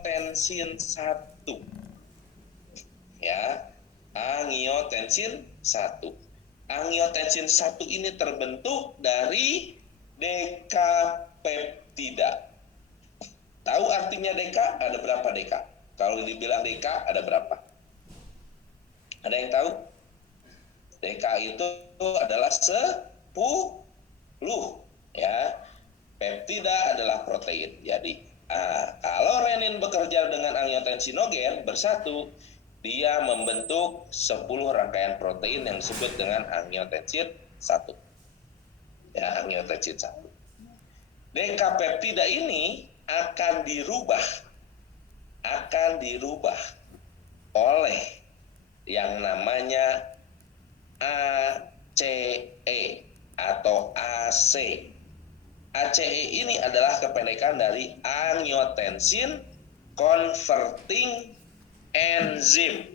angiotensin 1. Ya, angiotensin 1. Angiotensin 1 ini terbentuk dari dekapeptida. Tahu artinya deka? Ada berapa deka? Kalau dibilang deka, ada berapa? Ada yang tahu? Deka itu adalah 10. Ya. Peptida adalah protein. Jadi, kalau renin bekerja dengan angiotensinogen bersatu, dia membentuk 10 rangkaian protein yang disebut dengan angiotensin 1. Ya, angiotensin 1. Dekapeptida ini akan dirubah oleh yang namanya ACE atau AC. ACE ini adalah kependekan dari angiotensin converting enzyme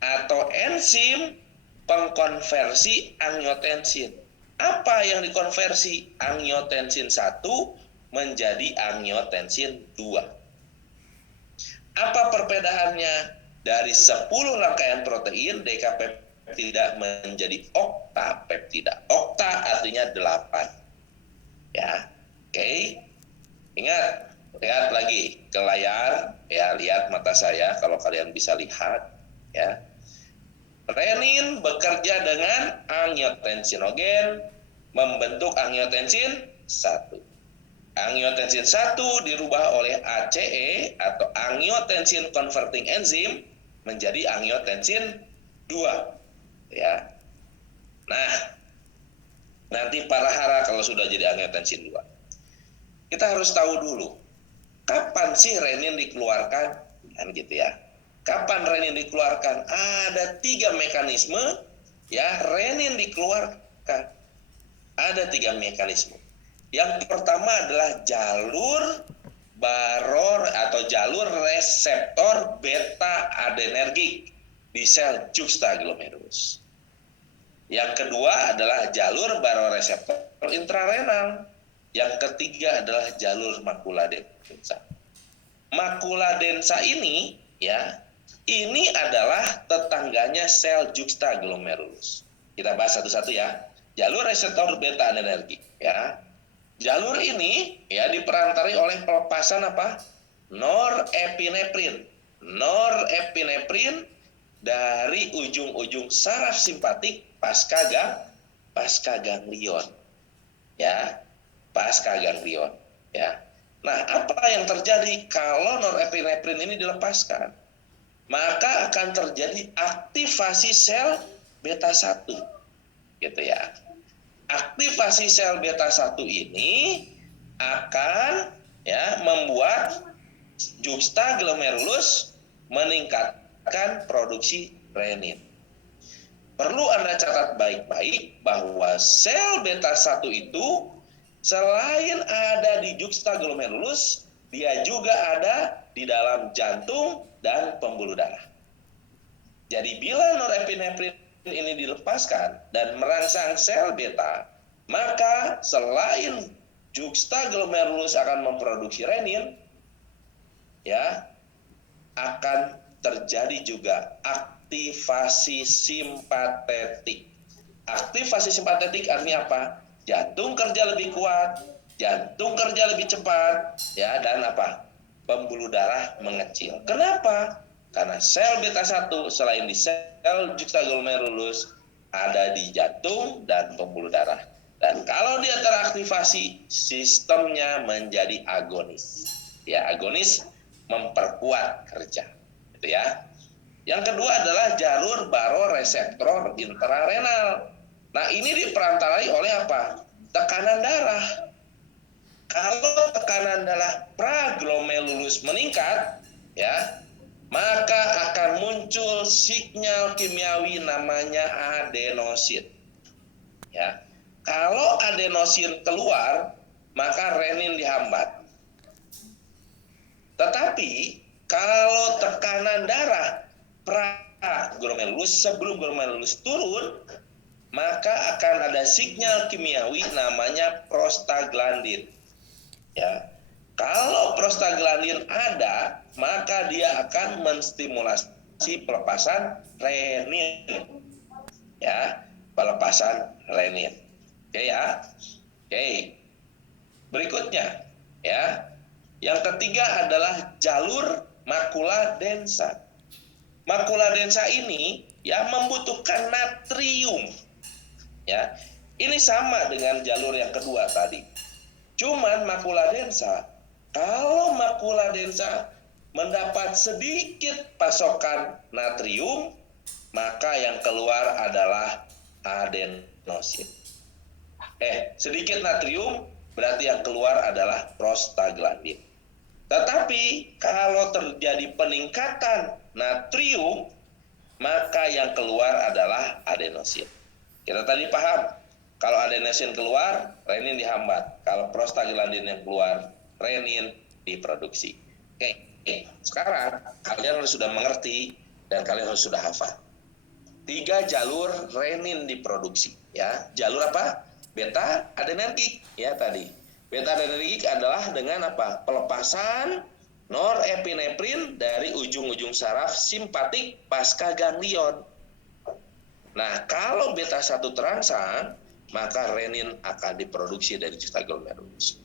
atau enzim pengkonversi angiotensin. Apa yang dikonversi? Angiotensin 1 menjadi angiotensin 2. Apa perbedaannya? Dari 10 rangkaian protein, dekapeptida menjadi oktapeptida. Okta artinya 8. Ya, oke. Ingat, lihat lagi ke layar, ya, lihat mata saya kalau kalian bisa lihat, ya. Renin bekerja dengan angiotensinogen membentuk angiotensin 1. Angiotensin 1 dirubah oleh ACE atau angiotensin converting enzyme menjadi angiotensin 2. Ya. Nah, nanti parahara kalau sudah jadi angiotensin 2. Kita harus tahu dulu, kapan sih renin dikeluarkan? Kan gitu ya. Kapan renin dikeluarkan? Ada 3 mekanisme ya renin dikeluarkan. Ada 3 mekanisme. Yang pertama adalah jalur baror atau jalur reseptor beta adrenergik di sel juxtaglomerulus. Yang kedua adalah jalur baroreseptor intrarenal. Yang ketiga adalah jalur makula densa. Makula densa ini ya, ini adalah tetangganya sel juxtaglomerulus. Kita bahas satu-satu ya. Jalur reseptor beta adrenergik ya. Jalur ini ya diperantarai oleh pelepasan apa? Norepinefrin. Norepinefrin dari ujung-ujung saraf simpatik pasca ganglion. Ya, pasca ganglion. Ya. Nah, apa yang terjadi kalau norepinefrin ini dilepaskan? Maka akan terjadi aktivasi sel beta 1. Gitu ya. Aktivasi sel beta 1 ini akan ya membuat juxtaglomerulus meningkatkan produksi renin. Perlu Anda catat baik-baik bahwa sel beta 1 itu selain ada di juxtaglomerulus, dia juga ada di dalam jantung dan pembuluh darah. Jadi bila norepinefrin ini dilepaskan dan merangsang sel beta, maka selain juxtaglomerulus akan memproduksi renin, ya, akan terjadi juga aktivasi simpatetik. Aktivasi simpatetik artinya apa? Jantung kerja lebih kuat, jantung kerja lebih cepat, ya, dan apa? Pembuluh darah mengecil. Kenapa? Karena sel beta 1 selain di sel juxtaglomerulus ada di jantung dan pembuluh darah. Dan kalau dia teraktivasi, sistemnya menjadi agonis. Ya, agonis memperkuat kerja. Gitu ya. Yang kedua adalah jalur baroreseptor intrarenal. Nah, ini diperantarai oleh apa? Tekanan darah. Kalau tekanan darah praglomerulus meningkat, ya, maka akan muncul sinyal kimiawi namanya adenosin. Ya. Kalau adenosin keluar, maka renin dihambat. Tetapi kalau tekanan darah praglomerulus sebelum glomerulus turun, maka akan ada sinyal kimiawi namanya prostaglandin. Ya. Kalau prostaglandin ada, maka dia akan menstimulasi pelepasan renin. Ya, pelepasan renin. Oke ya. Oke. Berikutnya, ya. Yang ketiga adalah jalur makula densa. Makula densa ini ya membutuhkan natrium. Ya. Ini sama dengan jalur yang kedua tadi. Cuman makula densa, kalau makula densa mendapat sedikit pasokan natrium, maka yang keluar adalah adenosin. Sedikit natrium berarti yang keluar adalah prostaglandin. Tetapi kalau terjadi peningkatan natrium, maka yang keluar adalah adenosin. Kita tadi paham, kalau adenosin keluar, renin dihambat. Kalau prostaglandin yang keluar, renin diproduksi. Oke, sekarang kalian sudah mengerti dan kalian sudah hafal. 3 jalur renin diproduksi, ya. Jalur apa? Beta adenergik, ya tadi. Beta adenergik adalah dengan apa? Pelepasan norepinefrin dari ujung-ujung saraf simpatik pasca ganglion. Nah, kalau beta 1 terangsang, maka renin akan diproduksi dari justa glomerulus.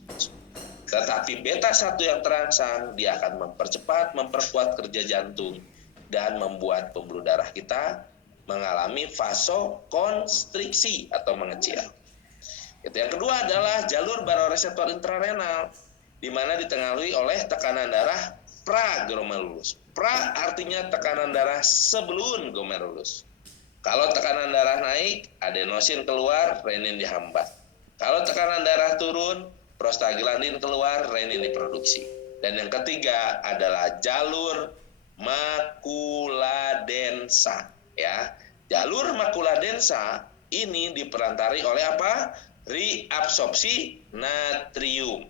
Tetapi beta 1 yang terangsang, dia akan mempercepat, memperkuat kerja jantung, dan membuat pembuluh darah kita mengalami vasokonstriksi atau mengecil. Itu yang kedua adalah jalur baroreseptor intrarenal, di mana ditengaruhi oleh tekanan darah pragromerulus. Pra artinya tekanan darah sebelum glomerulus. Kalau tekanan darah naik, adenosin keluar, renin dihambat. Kalau tekanan darah turun, prostaglandin keluar, renin diproduksi. Dan yang ketiga adalah jalur makula densa, ya. Jalur makula densa ini diperantari oleh apa? Reabsorpsi natrium,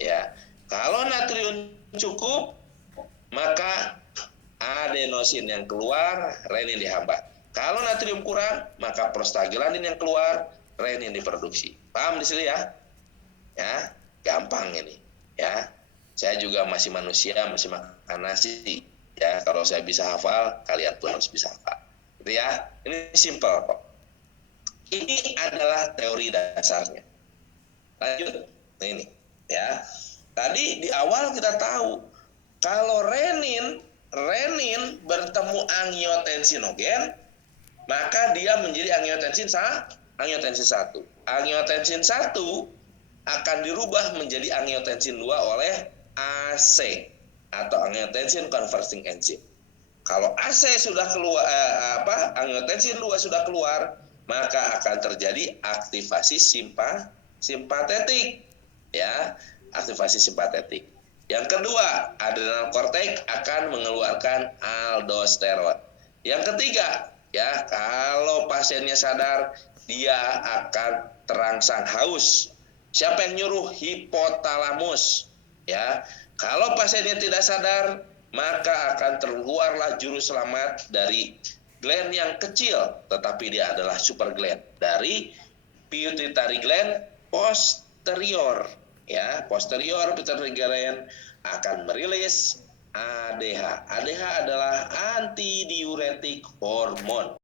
ya. Kalau natrium cukup, maka adenosin yang keluar, renin dihambat. Kalau natrium kurang, maka prostaglandin yang keluar, renin diproduksi. Paham di sini ya? Ya, gampang ini, ya. Saya juga masih manusia, masih makan nasi. Ya, kalau saya bisa hafal, kalian pun harus bisa hafal. Gitu ya. Ini simple kok. Ini adalah teori dasarnya. Lanjut. Nah, ini, ya. Tadi di awal kita tahu kalau renin bertemu angiotensinogen, maka dia menjadi angiotensin 1. Angiotensin 1 akan dirubah menjadi angiotensin 2 oleh AC atau angiotensin converting enzyme. Kalau AC sudah keluar, angiotensin 2 sudah keluar, maka akan terjadi aktivasi simpatetik, ya, aktivasi simpatetik. Yang kedua, adrenal korteks akan mengeluarkan aldosteron. Yang ketiga, ya, kalau pasiennya sadar, dia akan terangsang haus. Siapa yang nyuruh? Hipotalamus, ya. Kalau pasiennya tidak sadar, maka akan terkeluarlah juru selamat dari gland yang kecil, tetapi dia adalah super gland dari pituitary gland posterior, ya. Posterior pituitary gland akan merilis ADH. ADH adalah antidiuretik hormon.